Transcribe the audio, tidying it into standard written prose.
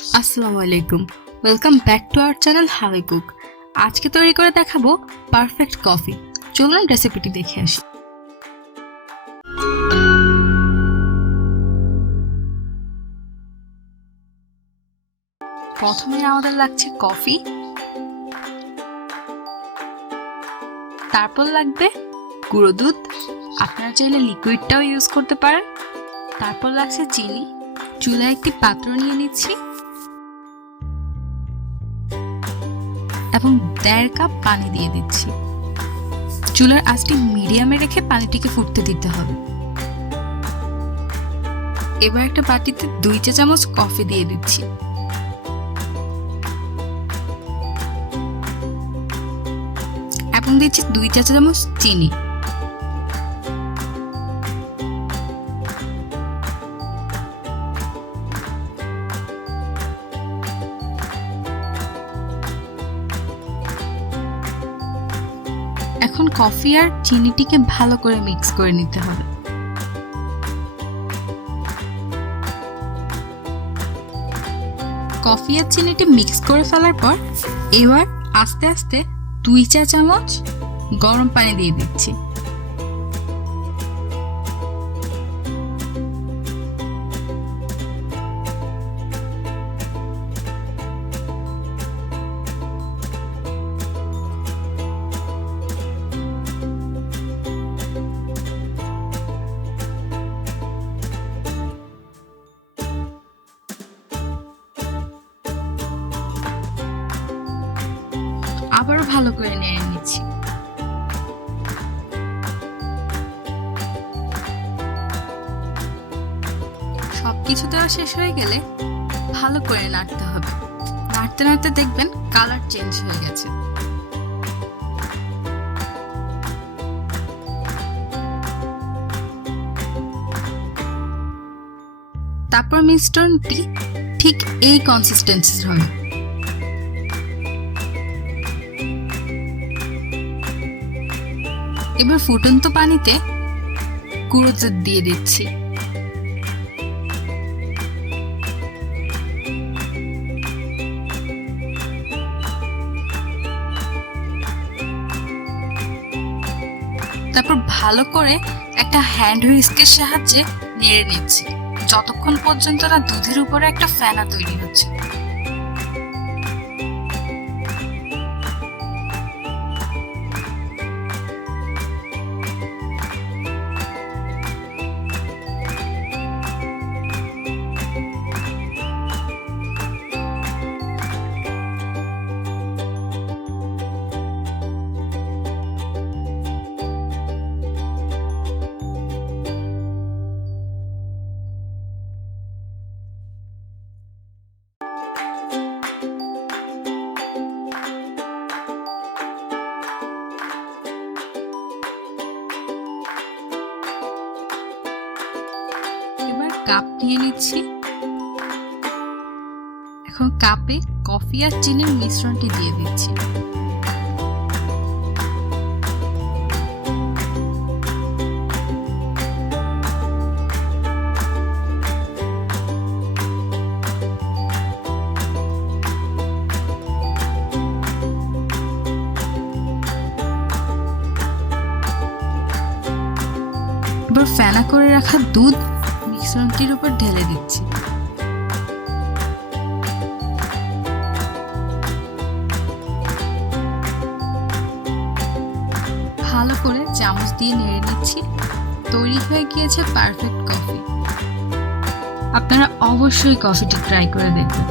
আসসালামু আলাইকুম, welcome back to our channel away cook. আজকে তৈরি করে দেখাবো পারফেক্ট কফি। চলুন রেসিপিটি দেখে আসি। প্রথমে আমাদের লাগছে কফি, তারপর লাগবে গুঁড়ো দুধ, আপনারা চাইলে লিকুইডটাও ইউজ করতে পারেন। তারপর লাগছে চিনি। চুলায় একটি পাত্র নিয়ে নিচ্ছি এবং 1.5 কাপ পানি দিয়ে দিচ্ছি। চুলার আঁচটি মিডিয়ামে রেখে পানিটিকে ফুটতে দিতে হবে। এবার একটা বাটিতে 2 চা চামচ কফি দিয়ে দিচ্ছি। এবং দিচ্ছি 2 চা চামচ চিনি। এখন কফি আর চিনিটিকে ভালো করে মিক্স করে নিতে হবে। কফি আর চিনিটি মিক্স করে ফেলার পর এবার আস্তে আস্তে 2 চা চামচ গরম পানি দিয়ে দিচ্ছি। আবারও ভালো করে নেড়ে নিচ্ছি। সবকিছু দেওয়া শেষ হয়ে গেলে ভালো করে নাড়তে হবে। নাড়তে নাড়তে দেখবেন কালার চেঞ্জ হয়ে গেছে। তারপর মিশ্রণটি ঠিক এই কনসিস্টেন্সির হবে। এবার ফুটন্ত পানিতে গুঁড়ো দুধ দিয়ে দিচ্ছি। তারপর ভালো করে একটা হ্যান্ড হুইস্কের সাহায্যে নেড়ে নিচ্ছি যতক্ষণ পর্যন্ত না দুধের উপরে একটা ফেনা তৈরি হচ্ছে। কাপ নিয়ে নিচ্ছি। এখন কাপে কফি আর চিনির মিশ্রণটি দিয়ে দিচ্ছি। এবার ফেনা করে রাখা দুধ মিশ্রণটির উপর ঢেলে দিচ্ছি। ভালো করে চামচ দিয়ে নেড়ে নিচ্ছি। তৈরি হয়ে গিয়েছে পারফেক্ট কফি। আপনারা অবশ্যই কফিটি ট্রাই করে দেখবেন।